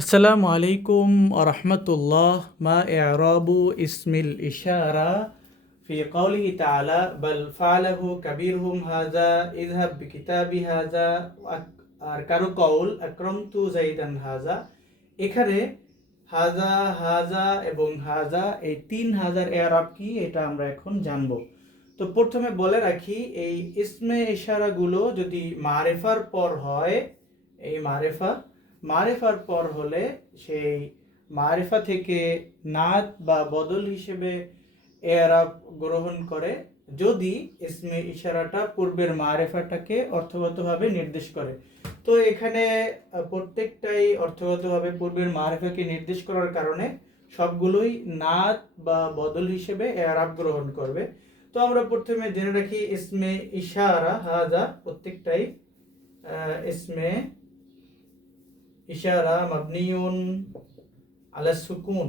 আসসালামু আলাইকুম আরহামতুল্লাহ মা ইরাবু ইসমিল ইশারা ফি কওলিহি তাআলা বাল ফাআলাহু কাবীরুহুম হাযা ইযহাব বিকিতাবি হাযা আর কারো কওল আকরামতু যাইদান হাযা। এখানে হাযা হাযা এবং হাযা এই তিন হাজার ইরাব কি এটা আমরা এখন জানব। তো প্রথমে বলে রাখি এই ইসমে ইশারাগুলো যদি মারিফার পর হয়, এই মারেফার পর হলে সেই মারেফা থেকে নাত বা বদল হিসেবে এরাব গ্রহণ করে যদি ইসমে ইশারাটা পূর্বের মারেফাটাকে অর্থগতভাবে নির্দেশ করে। তো এখানে প্রত্যেকটাই অর্থগতভাবে পূর্বের মারেফাকে নির্দেশ করার কারণে সবগুলোই নাত বা বদল হিসেবে এরাব গ্রহণ করবে। তো আমরা প্রথমে জেনে রাখি ইসমে ইশারা হাজা প্রত্যেকটাই ইসমে ইশারা মাবনিউন আলা সুকুন,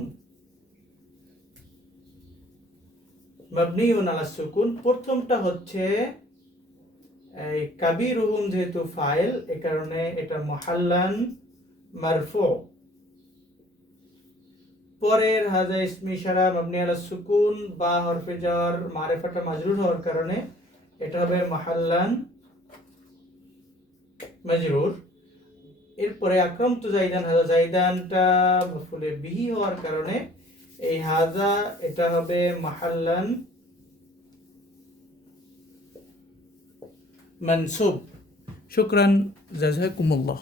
মাবনিউন আলা সুকুন। প্রথমটা হচ্ছে এই কাবীরুহুম, যেহেতু ফাইল এ কারণে এটা মুহাল্লান মারফু। পরের হাজা ইসমে ইশারা মাবনি আলা সুকুন বা হরফে জার মারিফাটা মাজরুর হওয়ার কারণে এটা হবে মুহাল্লান মাজরুর। এরপরে আকরামতু যাইদান হাজা, জাইদানটা মাফউলে বিহি হওয়ার কারণে এই হাজা এটা হবে মাহাল্লান মানসুব। শুকরান, জাযাকুমুল্লাহ।